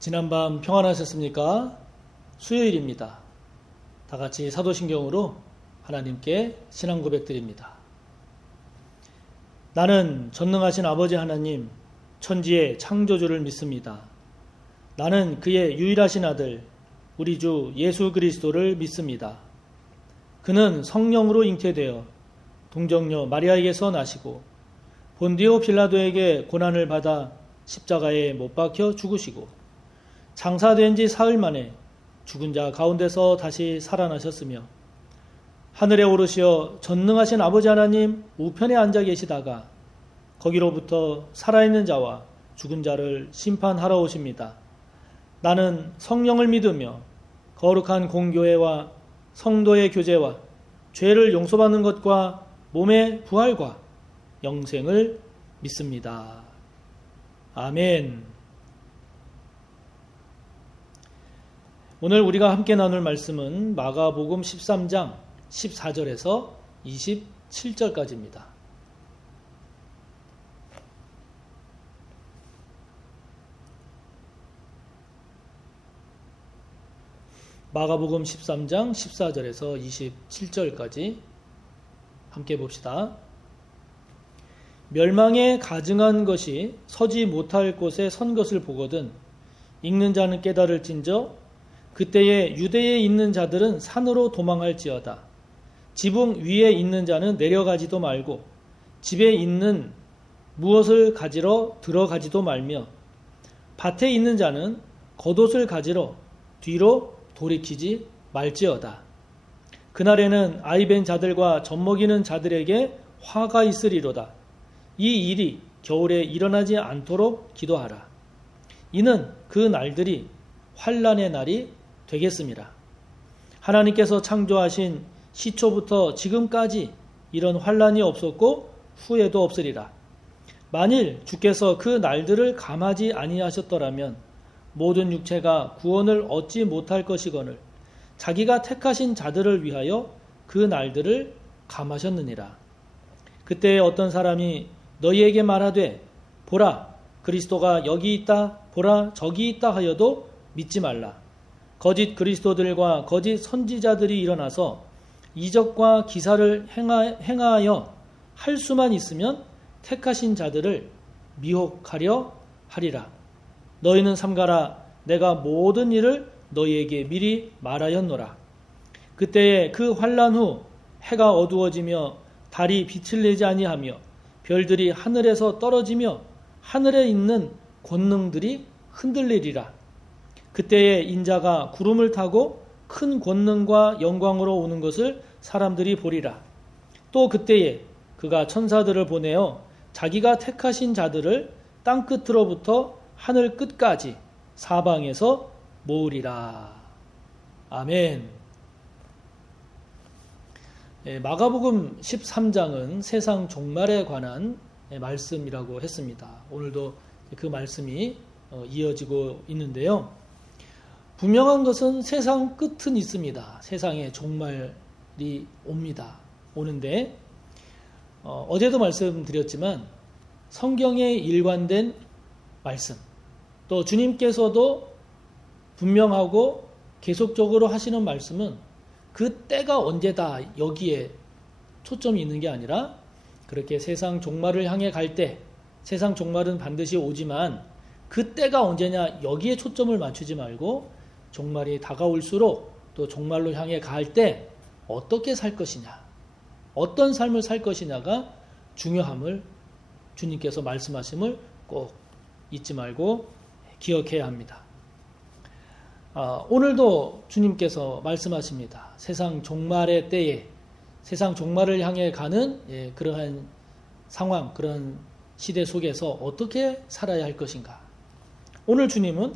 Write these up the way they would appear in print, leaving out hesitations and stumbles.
지난밤 평안하셨습니까? 수요일입니다. 다 같이 사도신경으로 하나님께 신앙 고백드립니다. 나는 전능하신 아버지 하나님, 천지의 창조주를 믿습니다. 나는 그의 유일하신 아들, 우리 주 예수 그리스도를 믿습니다. 그는 성령으로 잉태되어 동정녀 마리아에게서 나시고 본디오 빌라도에게 고난을 받아 십자가에 못 박혀 죽으시고 장사된 지 사흘 만에 죽은 자 가운데서 다시 살아나셨으며 하늘에 오르시어 전능하신 아버지 하나님 우편에 앉아 계시다가 거기로부터 살아있는 자와 죽은 자를 심판하러 오십니다. 나는 성령을 믿으며 거룩한 공교회와 성도의 교제와 죄를 용서받는 것과 몸의 부활과 영생을 믿습니다. 아멘. 오늘 우리가 함께 나눌 말씀은 마가복음 13장 14절에서 27절까지입니다. 마가복음 13장 14절에서 27절까지 함께 봅시다. 멸망에 가증한 것이 서지 못할 곳에 선 것을 보거든 읽는 자는 깨달을진저 그때에 유대에 있는 자들은 산으로 도망할지어다. 지붕 위에 있는 자는 내려가지도 말고 집에 있는 무엇을 가지러 들어가지도 말며 밭에 있는 자는 겉옷을 가지러 뒤로 돌이키지 말지어다. 그날에는 아이벤 자들과 젖먹이는 자들에게 화가 있으리로다. 이 일이 겨울에 일어나지 않도록 기도하라. 이는 그 날들이 환난의 날이 되겠습니다. 하나님께서 창조하신 시초부터 지금까지 이런 환난이 없었고 후에도 없으리라. 만일 주께서 그 날들을 감하지 아니하셨더라면 모든 육체가 구원을 얻지 못할 것이거늘 자기가 택하신 자들을 위하여 그 날들을 감하셨느니라. 그때 어떤 사람이 너희에게 말하되 보라 그리스도가 여기 있다 보라 저기 있다 하여도 믿지 말라. 거짓 그리스도들과 거짓 선지자들이 일어나서 이적과 기사를 행하여 할 수만 있으면 택하신 자들을 미혹하려 하리라. 너희는 삼가라. 내가 모든 일을 너희에게 미리 말하였노라. 그때에 그 환난 후 해가 어두워지며 달이 빛을 내지 아니하며 별들이 하늘에서 떨어지며 하늘에 있는 권능들이 흔들리리라. 그때에 인자가 구름을 타고 큰 권능과 영광으로 오는 것을 사람들이 보리라. 또 그때에 그가 천사들을 보내어 자기가 택하신 자들을 땅 끝으로부터 하늘 끝까지 사방에서 모으리라. 아멘. 마가복음 13장은 세상 종말에 관한 말씀이라고 했습니다. 오늘도 그 말씀이 이어지고 있는데요. 분명한 것은 세상 끝은 있습니다. 세상에 종말이 오는데 어제도 말씀드렸지만 성경에 일관된 말씀 또 주님께서도 분명하고 계속적으로 하시는 말씀은 그 때가 언제다 여기에 초점이 있는 게 아니라 그렇게 세상 종말을 향해 갈 때 세상 종말은 반드시 오지만 그 때가 언제냐 여기에 초점을 맞추지 말고 종말이 다가올수록 또 종말로 향해 갈 때 어떻게 살 것이냐 어떤 삶을 살 것이냐가 중요함을 주님께서 말씀하심을 꼭 잊지 말고 기억해야 합니다. 오늘도 주님께서 말씀하십니다. 세상 종말의 때에 세상 종말을 향해 가는 그러한 상황 그런 시대 속에서 어떻게 살아야 할 것인가. 오늘 주님은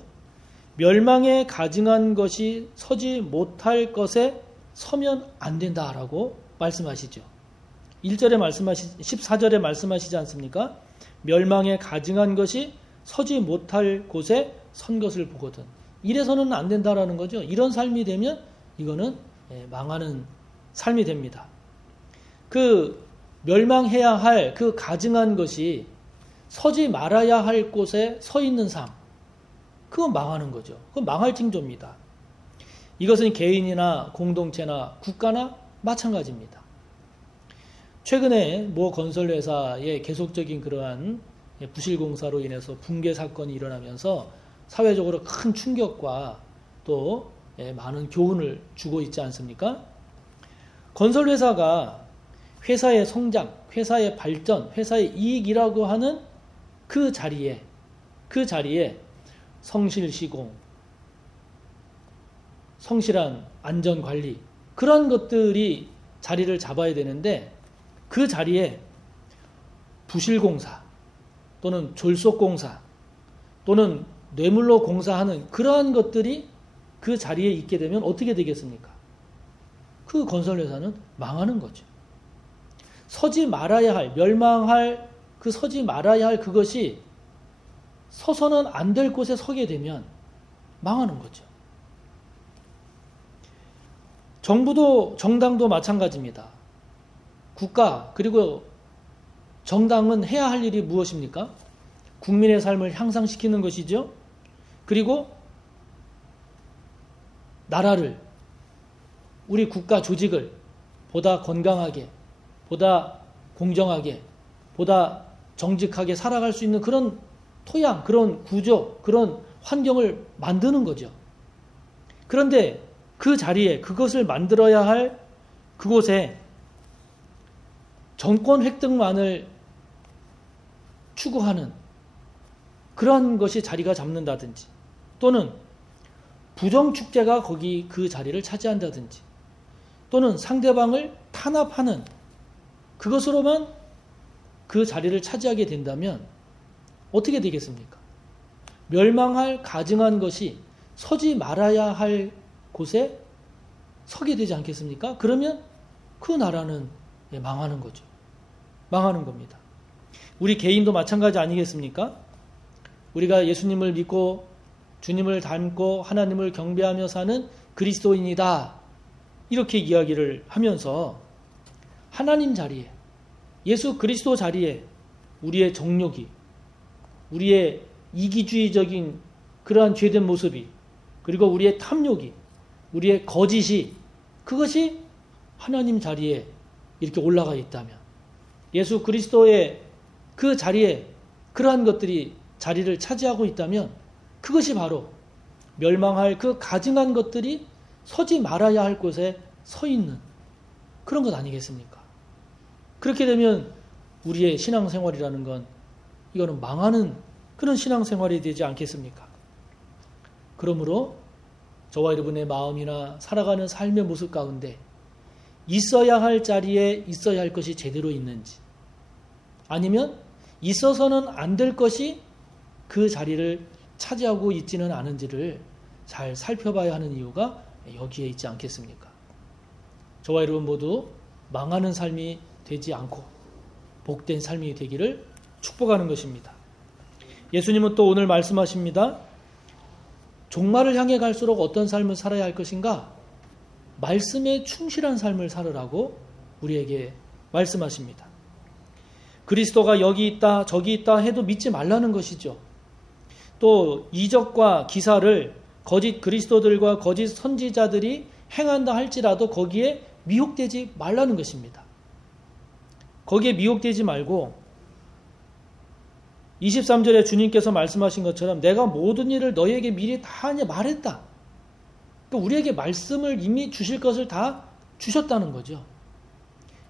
멸망에 가증한 것이 서지 못할 것에 서면 안 된다라고 말씀하시죠. 14절에 말씀하시지 않습니까? 멸망에 가증한 것이 서지 못할 곳에 선 것을 보거든. 이래서는 안 된다라는 거죠. 이런 삶이 되면 이거는 망하는 삶이 됩니다. 그 멸망해야 할 그 가증한 것이 서지 말아야 할 곳에 서 있는 삶. 그건 망하는 거죠. 그건 망할 징조입니다. 이것은 개인이나 공동체나 국가나 마찬가지입니다. 최근에 모 건설회사의 계속적인 그러한 부실공사로 인해서 붕괴 사건이 일어나면서 사회적으로 큰 충격과 또 많은 교훈을 주고 있지 않습니까? 건설회사가 회사의 성장, 회사의 발전, 회사의 이익이라고 하는 그 자리에 성실시공, 성실한 안전관리, 그런 것들이 자리를 잡아야 되는데 그 자리에 부실공사 또는 졸속공사 또는 뇌물로 공사하는 그러한 것들이 그 자리에 있게 되면 어떻게 되겠습니까? 그 건설회사는 망하는 거죠. 서지 말아야 할, 멸망할, 그 서지 말아야 할 그것이 서서는 안 될 곳에 서게 되면 망하는 거죠. 정부도 정당도 마찬가지입니다. 국가 그리고 정당은 해야 할 일이 무엇입니까? 국민의 삶을 향상시키는 것이죠. 그리고 나라를, 우리 국가 조직을 보다 건강하게, 보다 공정하게, 보다 정직하게 살아갈 수 있는 그런 토양, 그런 구조, 그런 환경을 만드는 거죠. 그런데 그 자리에 그것을 만들어야 할 그곳에 정권 획득만을 추구하는 그런 것이 자리가 잡는다든지 또는 부정축제가 거기 그 자리를 차지한다든지 또는 상대방을 탄압하는 그것으로만 그 자리를 차지하게 된다면 어떻게 되겠습니까? 멸망할 가증한 것이 서지 말아야 할 곳에 서게 되지 않겠습니까? 그러면 그 나라는 망하는 거죠. 망하는 겁니다. 우리 개인도 마찬가지 아니겠습니까? 우리가 예수님을 믿고 주님을 닮고 하나님을 경배하며 사는 그리스도인이다. 이렇게 이야기를 하면서 하나님 자리에, 예수 그리스도 자리에 우리의 정욕이, 우리의 이기주의적인 그러한 죄된 모습이, 그리고 우리의 탐욕이, 우리의 거짓이, 그것이 하나님 자리에 이렇게 올라가 있다면, 예수 그리스도의 그 자리에 그러한 것들이 자리를 차지하고 있다면 그것이 바로 멸망할 그 가증한 것들이 서지 말아야 할 곳에 서 있는 그런 것 아니겠습니까? 그렇게 되면 우리의 신앙생활이라는 건 이거는 망하는 그런 신앙생활이 되지 않겠습니까? 그러므로 저와 여러분의 마음이나 살아가는 삶의 모습 가운데 있어야 할 자리에 있어야 할 것이 제대로 있는지, 아니면 있어서는 안 될 것이 그 자리를 차지하고 있지는 않은지를 잘 살펴봐야 하는 이유가 여기에 있지 않겠습니까? 저와 여러분 모두 망하는 삶이 되지 않고 복된 삶이 되기를 축복하는 것입니다. 예수님은 또 오늘 말씀하십니다. 종말을 향해 갈수록 어떤 삶을 살아야 할 것인가? 말씀에 충실한 삶을 살으라고 우리에게 말씀하십니다. 그리스도가 여기 있다 저기 있다 해도 믿지 말라는 것이죠. 또 이적과 기사를 거짓 그리스도들과 거짓 선지자들이 행한다 할지라도 거기에 미혹되지 말라는 것입니다. 거기에 미혹되지 말고 23절에 주님께서 말씀하신 것처럼 내가 모든 일을 너희에게 미리 다 말했다. 그러니까 우리에게 말씀을 이미 주실 것을 다 주셨다는 거죠.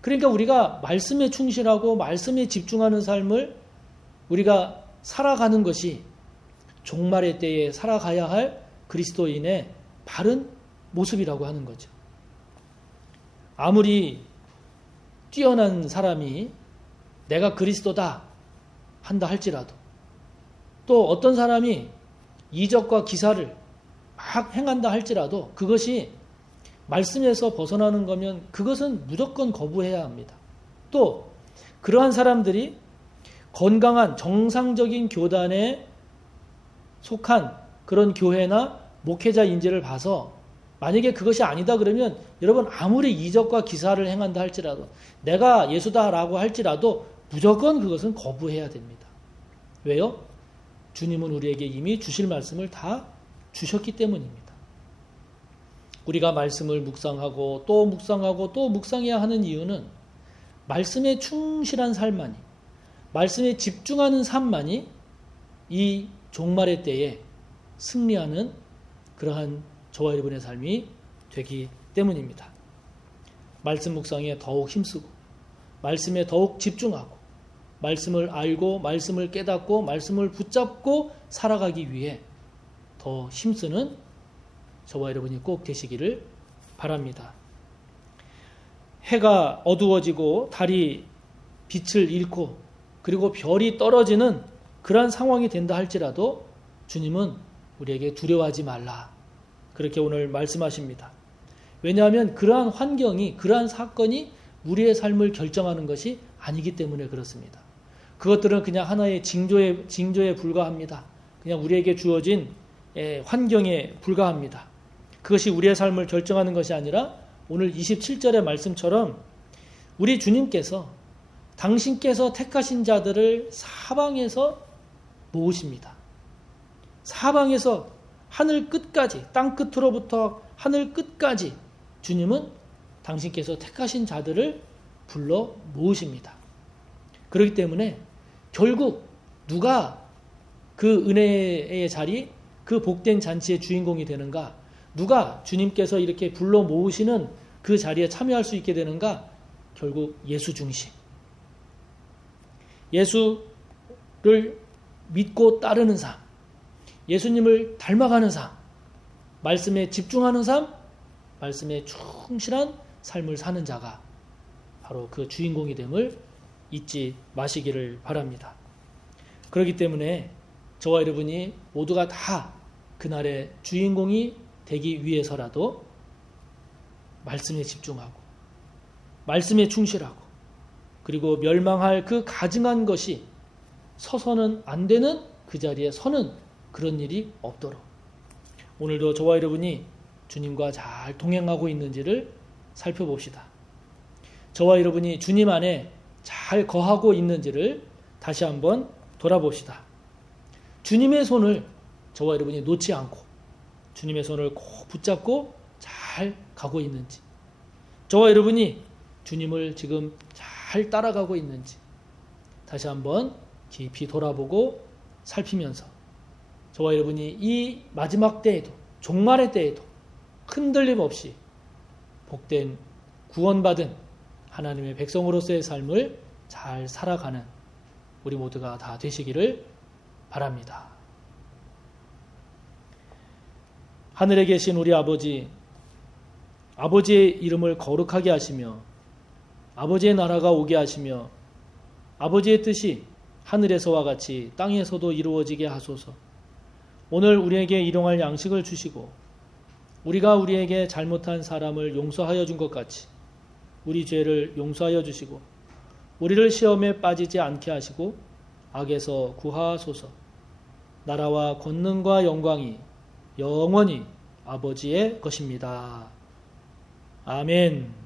그러니까 우리가 말씀에 충실하고 말씀에 집중하는 삶을 우리가 살아가는 것이 종말의 때에 살아가야 할 그리스도인의 바른 모습이라고 하는 거죠. 아무리 뛰어난 사람이 내가 그리스도다 한다 할지라도, 또 어떤 사람이 이적과 기사를 막 행한다 할지라도 그것이 말씀에서 벗어나는 거면 그것은 무조건 거부해야 합니다. 또 그러한 사람들이 건강한 정상적인 교단에 속한 그런 교회나 목회자 인재를 봐서 만약에 그것이 아니다 그러면 여러분 아무리 이적과 기사를 행한다 할지라도 내가 예수다라고 할지라도 무조건 그것은 거부해야 됩니다. 왜요? 주님은 우리에게 이미 주실 말씀을 다 주셨기 때문입니다. 우리가 말씀을 묵상하고 또 묵상하고 또 묵상해야 하는 이유는 말씀에 충실한 삶만이, 말씀에 집중하는 삶만이 이 종말의 때에 승리하는 그러한 저와 여러분의 삶이 되기 때문입니다. 말씀 묵상에 더욱 힘쓰고 말씀에 더욱 집중하고 말씀을 알고 말씀을 깨닫고 말씀을 붙잡고 살아가기 위해 더 힘쓰는 저와 여러분이 꼭 되시기를 바랍니다. 해가 어두워지고 달이 빛을 잃고 그리고 별이 떨어지는 그러한 상황이 된다 할지라도 주님은 우리에게 두려워하지 말라, 그렇게 오늘 말씀하십니다. 왜냐하면 그러한 환경이, 그러한 사건이 우리의 삶을 결정하는 것이 아니기 때문에 그렇습니다. 그것들은 그냥 하나의 징조에 불과합니다. 그냥 우리에게 주어진 환경에 불과합니다. 그것이 우리의 삶을 결정하는 것이 아니라 오늘 27절의 말씀처럼 우리 주님께서 당신께서 택하신 자들을 사방에서 모으십니다. 사방에서 하늘 끝까지, 땅 끝으로부터 하늘 끝까지 주님은 당신께서 택하신 자들을 불러 모으십니다. 그렇기 때문에 결국 누가 그 은혜의 자리, 그 복된 잔치의 주인공이 되는가, 누가 주님께서 이렇게 불러 모으시는 그 자리에 참여할 수 있게 되는가, 결국 예수 중심, 예수를 믿고 따르는 삶, 예수님을 닮아가는 삶, 말씀에 집중하는 삶, 말씀에 충실한 삶을 사는 자가 바로 그 주인공이 됨을 잊지 마시기를 바랍니다. 그렇기 때문에 저와 여러분이 모두가 다 그날의 주인공이 되기 위해서라도 말씀에 집중하고 말씀에 충실하고 그리고 멸망할 그 가증한 것이 서서는 안 되는 그 자리에 서는 그런 일이 없도록 오늘도 저와 여러분이 주님과 잘 동행하고 있는지를 살펴봅시다. 저와 여러분이 주님 안에 잘 거하고 있는지를 다시 한번 돌아봅시다. 주님의 손을 저와 여러분이 놓지 않고 주님의 손을 꼭 붙잡고 잘 가고 있는지, 저와 여러분이 주님을 지금 잘 따라가고 있는지 다시 한번 깊이 돌아보고 살피면서 저와 여러분이 이 마지막 때에도, 종말의 때에도 흔들림 없이 복된 구원받은 하나님의 백성으로서의 삶을 잘 살아가는 우리 모두가 다 되시기를 바랍니다. 하늘에 계신 우리 아버지, 아버지의 이름을 거룩하게 하시며 아버지의 나라가 오게 하시며 아버지의 뜻이 하늘에서와 같이 땅에서도 이루어지게 하소서. 오늘 우리에게 일용할 양식을 주시고 우리가 우리에게 잘못한 사람을 용서하여 준 것 같이 우리 죄를 용서하여 주시고 우리를 시험에 빠지지 않게 하시고 악에서 구하소서. 나라와 권능과 영광이 영원히 아버지의 것입니다. 아멘.